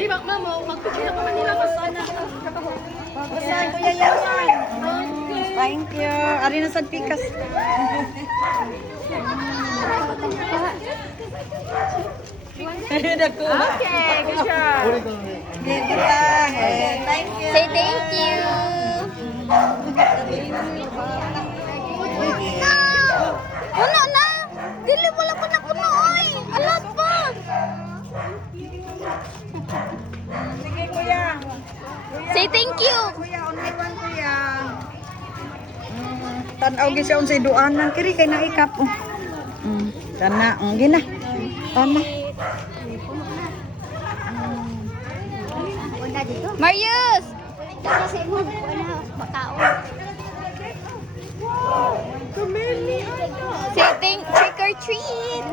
Di ba, mamo, magpipila pa Manila pa sana. Saan, Kuya Yaman? Thank you. Ari na sa pikas. Okay, good job. Give kita. Thank you. Say thank you. No! Puno na! Dili wala pa na puno, oy! Alat pa! Sige, Kuya. Say thank you. Kuya, only one, Kuya. Tanaw gi siya unsay duanan kiri kay naikap. Kana, gina. Tana. Marius! Say trick or treat.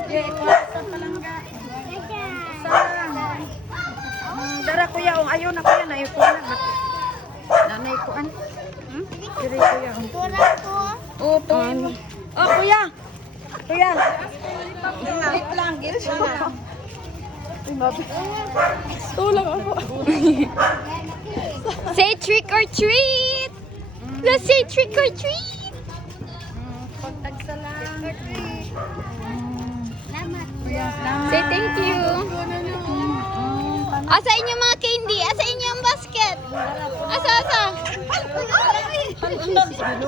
Dara Kuya, ayaw na Kuya, nayo ko na. Nanay ko an. Kiri Kuya. Oh, tuin. Oh, Kuya. Kuya. Git lang, git lang. Tulang ako. Say trick or treat. Let's say trick or treat. Say thank you. Asa inyo mga candy? Asa inyo ang basket? Asa?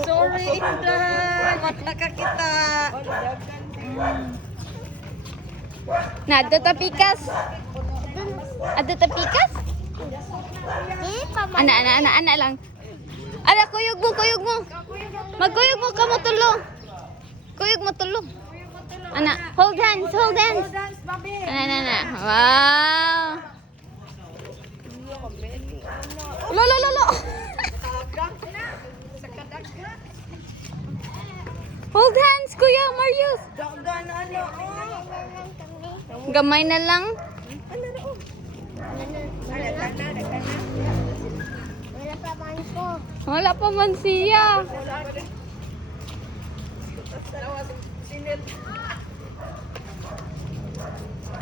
Sorry, Inday. Mata ka kita. Nadto ta pikas. Adto ta pikas? Ana lang. Ala, kuyog mo. Magkuyog mo ka mo tulo. Kuyog mo tulo. Ana, hold hands. Ana. Wow. Lo. Hold hands, Kuya Marius. Gamay na lang. Wala pa man siya.